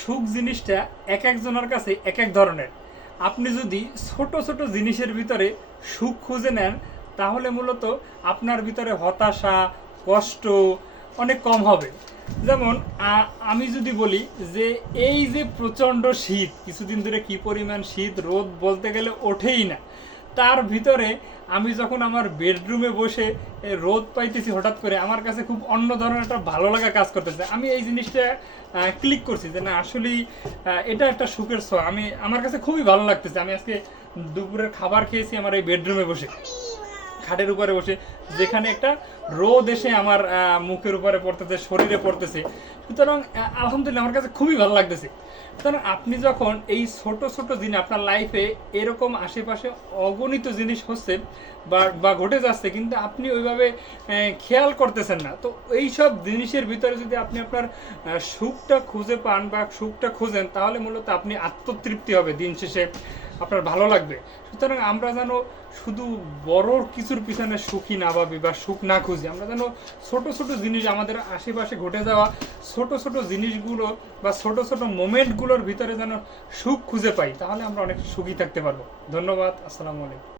সুখ জিনিসটা এক একজনের কাছে এক এক ধরনের। আপনি যদি ছোট ছোট জিনিসের ভিতরে সুখ খুঁজে নেন, তাহলে মূলত আপনার ভিতরে হতাশা, কষ্ট অনেক কম হবে। যেমন আমি যদি বলি যে এই যে প্রচণ্ড শীত, কিছুদিন ধরে কি পরিমাণ শীত, রোদ বলতে গেলে ওঠেই না, তার ভিতরে আমি যখন আমার বেডরুমে বসে রোদ পাইতেছি, হঠাৎ করে আমার কাছে খুব অন্য ধরনের একটা ভালো লাগা কাজ করতেছে। আমি এই জিনিসটা ক্লিক করছি যে না, আসলেই এটা একটা সুখের ছোঁয়া। আমার কাছে খুবই ভালো লাগতেছে। আমি আজকে দুপুরের খাবার খেয়েছি আমার এই বেডরুমে বসে, খাটের উপরে বসে, যেখানে একটা রোদ এসে আমার মুখের উপরে পড়তেছে, শরীরে পড়তেছে। সুতরাং আলহামদুলিল্লাহ আমার কাছে খুবই ভালো লাগতেছে। সুতরাং আপনি যখন এই ছোট ছোট জিনিস আপনার লাইফে এরকম আশেপাশে অগণিত জিনিস হচ্ছে বা ঘটে যাচ্ছে, কিন্তু আপনি ওইভাবে খেয়াল করতেছেন না, তো এই সব জিনিসের ভিতরে যদি আপনি আপনার সুখটা খুঁজে পান বা সুখটা খুঁজেন, তাহলে মূলত আপনি আত্মতৃপ্তি হবে, দিন শেষে আপনার ভালো লাগবে। সুতরাং আমরা যেন শুধু বড় কিছুর পিছনে সুখী না ভাবি বা সুখ না খুঁজি, আমরা যেন ছোট ছোট জিনিস, আমাদের আশেপাশে ঘটে যাওয়া ছোট ছোট জিনিসগুলো বা ছোট ছোট মোমেন্টগুলোর ভিতরে যেন সুখ খুঁজে পাই, তাহলে আমরা অনেক সুখী থাকতে পারবো। ধন্যবাদ। আসসালামু আলাইকুম।